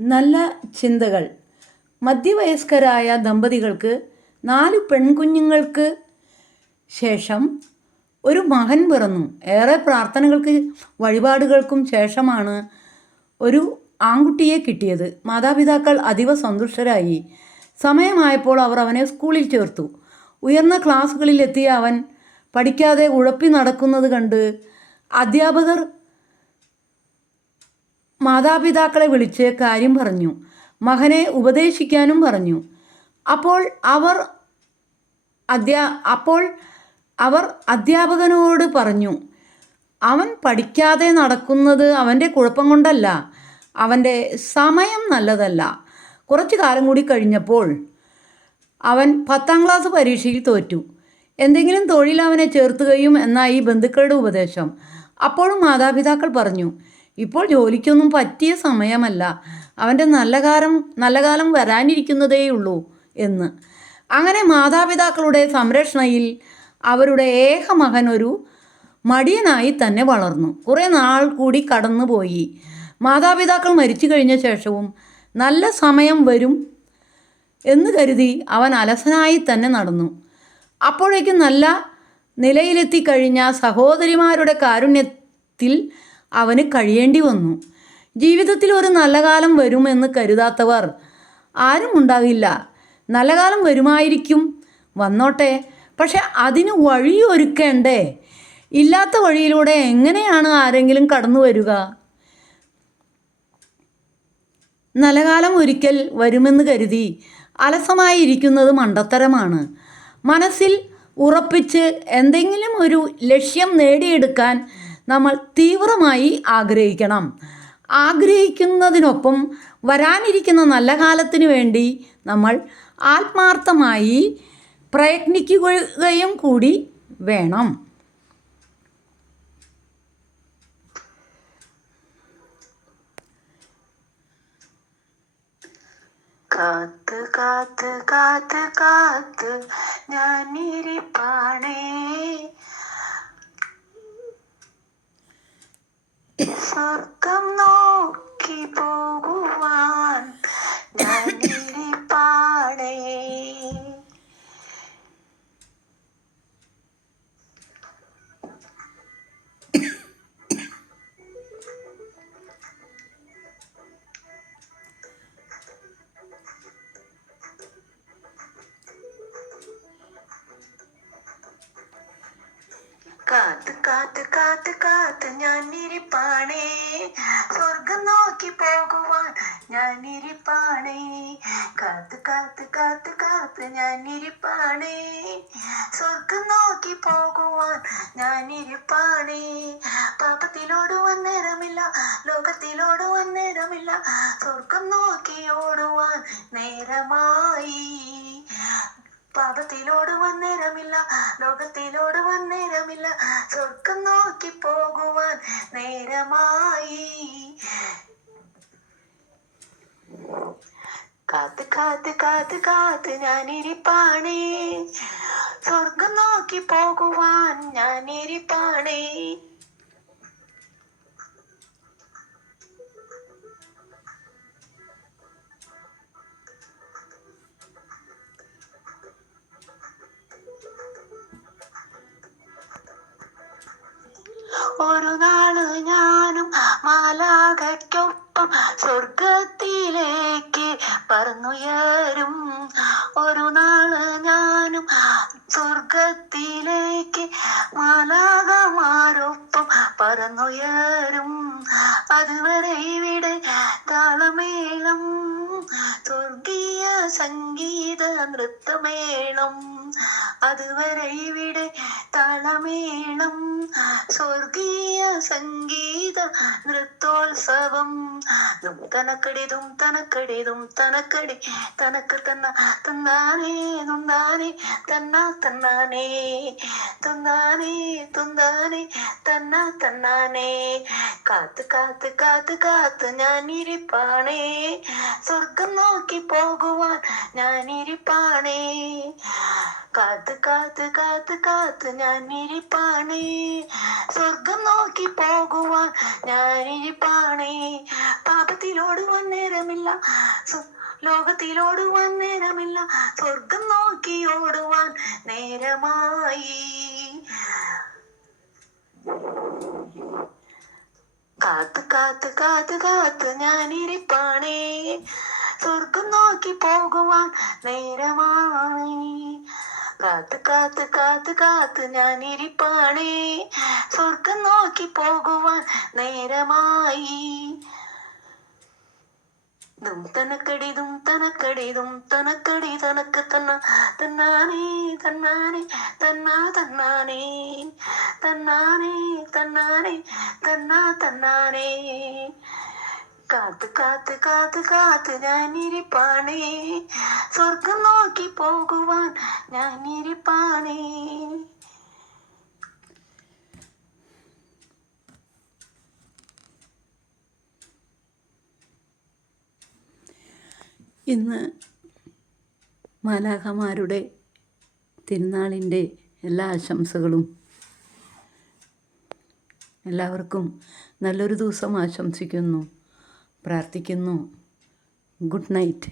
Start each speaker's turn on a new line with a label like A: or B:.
A: നല്ല ചിന്തകൾ. മധ്യവയസ്കരായ ദമ്പതികൾക്ക് നാല് പെൺകുഞ്ഞുങ്ങൾക്ക് ശേഷം ഒരു മകൻ പിറന്നു. ഏറെ പ്രാർത്ഥനകൾക്ക് വഴിപാടുകൾക്കും ശേഷമാണ് ഒരു ആൺകുട്ടിയെ കിട്ടിയത്. മാതാപിതാക്കൾ അതീവ സന്തുഷ്ടരായി. സമയമായപ്പോൾ അവർ അവനെ സ്കൂളിൽ ചേർത്തു. ഉയർന്ന ക്ലാസ്സുകളിലെത്തിയ അവൻ പഠിക്കാതെ ഉഴപ്പി നടക്കുന്നത് കണ്ട് അധ്യാപകർ മാതാപിതാക്കളെ വിളിച്ച് കാര്യം പറഞ്ഞു. മകനെ ഉപദേശിക്കാനും പറഞ്ഞു. അപ്പോൾ അവർ അധ്യാ അപ്പോൾ അവർ അധ്യാപകനോട് പറഞ്ഞു അവൻ പഠിക്കാതെ നടക്കുന്നത് അവന്റെ കുഴപ്പം കൊണ്ടല്ല. അവന്റെ സമയം നല്ലതല്ല. കുറച്ചു കാലം കൂടി കഴിഞ്ഞപ്പോൾ അവൻ പത്താം ക്ലാസ് പരീക്ഷയിൽ തോറ്റു. എന്തെങ്കിലും തൊഴിൽ അവനെ ചേർത്തുകയും എന്നായി ബന്ധുക്കളുടെ ഉപദേശം. അപ്പോഴും മാതാപിതാക്കൾ പറഞ്ഞു ഇപ്പോൾ ജോലിക്കൊന്നും പറ്റിയ സമയമല്ല. അവന്റെ നല്ല കാലം നല്ല കാലം വരാനിരിക്കുന്നതേയുള്ളൂ എന്ന്. അങ്ങനെ മാതാപിതാക്കളുടെ സംരക്ഷണയിൽ അവരുടെ ഏക മകൻ ഒരു മടിയനായി തന്നെ വളർന്നു. കുറേ നാൾ കൂടി കടന്നുപോയി. മാതാപിതാക്കൾ മരിച്ചു കഴിഞ്ഞ ശേഷവും നല്ല സമയം വരും എന്ന് കരുതി അവൻ അലസനായി തന്നെ നടന്നു. അപ്പോഴേക്കും നല്ല നിലയിലെത്തി കഴിഞ്ഞ സഹോദരിമാരുടെ കാരുണ്യത്തിൽ അവന് കഴിയേണ്ടി വന്നു. ജീവിതത്തിൽ ഒരു നല്ല കാലം വരുമെന്ന് കരുതാത്തവർ ആരും ഉണ്ടാകില്ല. നല്ല കാലം വരുമായിരിക്കും. വന്നോട്ടെ. പക്ഷെ അതിന് വഴിയൊരുക്കേണ്ടേ? ഇല്ലാത്ത വഴിയിലൂടെ എങ്ങനെയാണ് ആരെങ്കിലും കടന്നു വരിക? നല്ല കാലം ഒരിക്കൽ വരുമെന്ന് കരുതി അലസമായിരിക്കുന്നത് മണ്ടത്തരമാണ്. മനസ്സിൽ ഉറപ്പിച്ച് എന്തെങ്കിലും ഒരു ലക്ഷ്യം നേടിയെടുക്കാൻ നമ്മൾ തീവ്രമായി ആഗ്രഹിക്കണം. ആഗ്രഹിക്കുന്നതിനൊപ്പം വരാനിരിക്കുന്ന നല്ല കാലത്തിനു വേണ്ടി നമ്മൾ ആത്മാർത്ഥമായി പ്രയത്നിക്കുകയും കൂടി വേണം.
B: കാത്ത് കാത്ത് കാത്ത് കാത്ത് ഞാനിരിപ്പാണേ. സ്വർഗം നോക്കി പോകുവാൻ പാടേ. കാത്ത് കാത്ത് കാത്ത് കാത്ത് ഞാനിരിപ്പാണേ സ്വർഗം നോക്കി പോകുവാൻ ഞാനിരിപ്പാണേ. കാത്ത് കാത്ത് കാത്ത് കാത്ത് ഞാനിരിപ്പാണേ. സ്വർഗം നോക്കി പോകുവാൻ ഞാനിരിപ്പാണേ. പാപത്തിലോട് വന്നേരമില്ല ലോകത്തിലോട് വന്നേരമില്ല സ്വർഗം നോക്കി ഓടുവാൻ നേരമായി. പാപത്തിലോടുവാൻ വന്നേരമില്ല ലോകത്തിലോട് വന്നേരമില്ല. സ്വർഗം നോക്കി പോകുവാൻ നേരമായി. കാത്ത് കാത്ത് കാത്ത് കാത്ത് ഞാനിരിപ്പാണേ. സ്വർഗം നോക്കി പോകുവാൻ ഞാനിരിപ്പാണേ. ഒരു നാൾ ഞാനും മാലാകയ്ക്കൊപ്പം സ്വർഗത്തിലേക്ക് പറന്നുയരും. ഒരു നാൾ ഞാനും സ്വർഗത്തിലേക്ക് മാലാകമാരൊപ്പം പറന്നുയരും. അതുവരെ ഇവിടെ താളമേളം സ്വർഗീയ സംഗീത നൃത്തമേളം അതുവരെ ഇവിടെ താളമേളം സ്വർഗീയ സംഗീത നൃത്തോത്സവം. തനക്കടിതും തനക്കടിതും തനക്കടി. തനക്ക് തന്ന തന്നാനേ തുന്നാനേ തന്ന തന്നാനേ. തുന്നാനേ തുന്നാനേ തന്ന തന്നാനേ. കാത്ത് കാത്ത് കാത്ത് കാത്ത് ഞാനിരിപ്പാണേ. സ്വർഗം നോക്കി പോകുവാൻ ഞാനിരിപ്പാണേ. കാത്ത് കാത്ത് കാത്ത് കാത്ത് ഞാനിരിപ്പാണേ. സ്വർഗം നോക്കി പോകുവാൻ ഞാൻ ഇരിപ്പാണേ പാപത്തിലോട് നേരമില്ല ലോകത്തിലോട് നേരമില്ല സ്വർഗം നോക്കി ഓടുവാൻ നേരമായി. കാത്ത് കാത്ത് കാത്ത് കാത്ത് ഞാനിരിപ്പാണേ. സ്വർഗം നോക്കി പോകുവാൻ നേരമായി കാത്ത് കാത്ത് കാത്ത് കാത്ത് ഞാനിരിപ്പാണേ സ്വർഗം നോക്കി പോകുവാൻ നേരമായി. തനക്കടി ദും തനക്കടി ദും തനക്കടി തനക്ക് തന്ന തന്നാനേ തന്നാനേ തന്നാ തന്നാനേ തന്നാനേ തന്നാനേ തന്നാ തന്നാനേ. കാത്ത് കാത്ത് കാത്ത് കാത്ത് ഞാനിരിപ്പാണേ. സ്വർഗം നോക്കി പോകുവാൻ ഞാനിരിപ്പാണേ.
A: ഇന്ന് മാലാഖമാരുടെ തിരുനാളിന്റെ എല്ലാ ആശംസകളും എല്ലാവർക്കും നല്ലൊരു ദിവസം ആശംസിക്കുന്നു. പ്രാർത്ഥിക്കുന്നു ഗുഡ് നൈറ്റ്